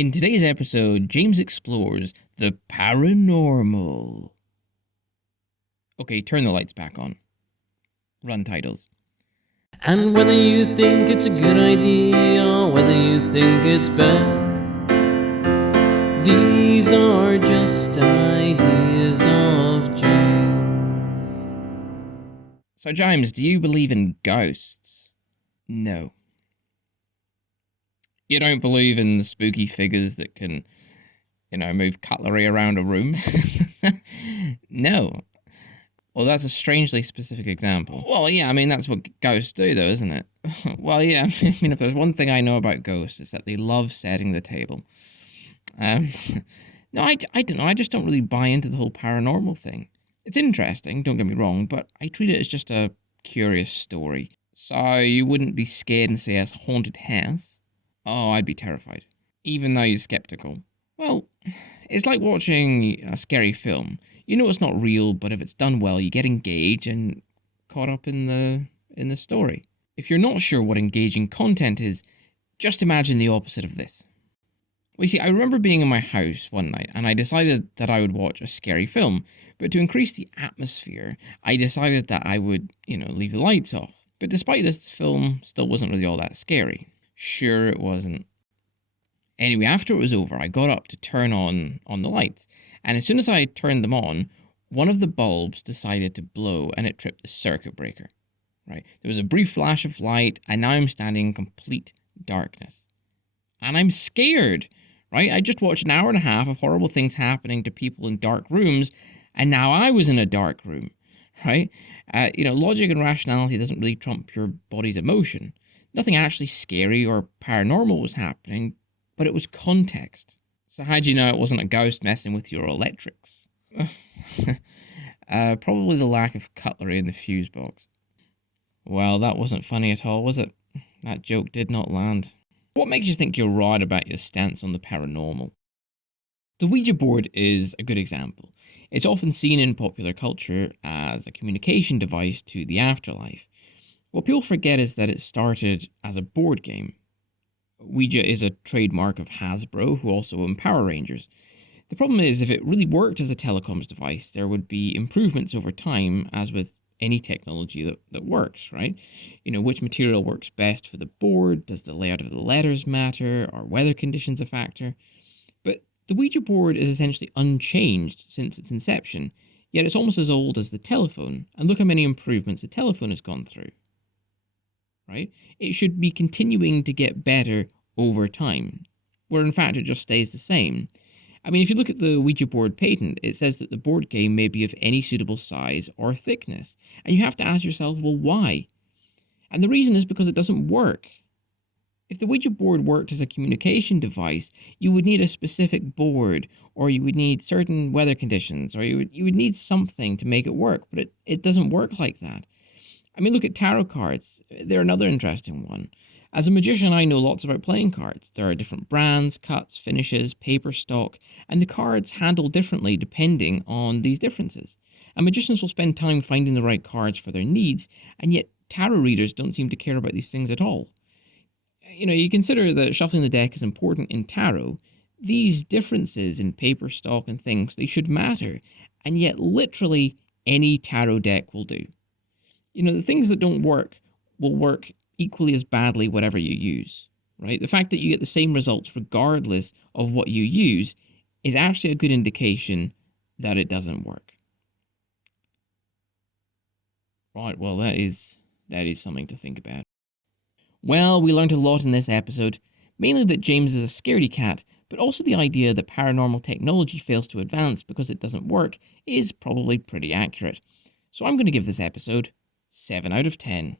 In today's episode, James explores the paranormal. Okay, turn the lights back on. Run titles. And whether you think it's a good idea or whether you think it's bad, these are just ideas of James. So, James, do you believe in ghosts? No. You don't believe in spooky figures that can, move cutlery around a room? No. Well, that's a strangely specific example. Well, yeah, I mean, that's what ghosts do, though, isn't it? Well, yeah, I mean, if there's one thing I know about ghosts, it's that they love setting the table. No, I don't know. I just don't really buy into the whole paranormal thing. It's interesting, don't get me wrong, but I treat it as just a curious story. So you wouldn't be scared and say it's haunted house? Oh, I'd be terrified. Even though you're skeptical. Well, it's like watching a scary film. You know it's not real, but if it's done well, you get engaged and caught up in the story. If you're not sure what engaging content is, just imagine the opposite of this. Well, you see, I remember being in my house one night, and I decided that I would watch a scary film, but to increase the atmosphere, I decided that I would, leave the lights off. But despite this, film still wasn't really all that scary. Sure it wasn't. Anyway, after it was over, I got up to turn on the lights, and as soon as I turned them on, one of the bulbs decided to blow and it tripped the circuit breaker. Right? There was a brief flash of light, and now I'm standing in complete darkness. And I'm scared, right? I just watched an hour and a half of horrible things happening to people in dark rooms, and now I was in a dark room, right? Logic and rationality doesn't really trump your body's emotion. Nothing actually scary or paranormal was happening, but it was context. So how do you know it wasn't a ghost messing with your electrics? Probably the lack of cutlery in the fuse box. Well, that wasn't funny at all, was it? That joke did not land. What makes you think you're right about your stance on the paranormal? The Ouija board is a good example. It's often seen in popular culture as a communication device to the afterlife. What people forget is that it started as a board game. Ouija is a trademark of Hasbro, who also own Power Rangers. The problem is, if it really worked as a telecoms device, there would be improvements over time, as with any technology that works, right? Which material works best for the board? Does the layout of the letters matter? Are weather conditions a factor? But the Ouija board is essentially unchanged since its inception, yet it's almost as old as the telephone, and look how many improvements the telephone has gone through. Right? It should be continuing to get better over time, where in fact it just stays the same. I mean, if you look at the Ouija board patent, it says that the board game may be of any suitable size or thickness, and you have to ask yourself, well, why? And the reason is because it doesn't work. If the Ouija board worked as a communication device, you would need a specific board, or you would need certain weather conditions, or you would need something to make it work, but it doesn't work like that. I mean, look at tarot cards. They're another interesting one. As a magician, I know lots about playing cards. There are different brands, cuts, finishes, paper stock, and the cards handle differently depending on these differences. And magicians will spend time finding the right cards for their needs, and yet tarot readers don't seem to care about these things at all. You consider that shuffling the deck is important in tarot. These differences in paper stock and things, they should matter, and yet literally any tarot deck will do. The things that don't work will work equally as badly whatever you use, right? The fact that you get the same results regardless of what you use is actually a good indication that it doesn't work. Right, well, that is something to think about. Well, we learned a lot in this episode, mainly that James is a scaredy cat, but also the idea that paranormal technology fails to advance because it doesn't work is probably pretty accurate. So I'm going to give this episode 7 out of 10.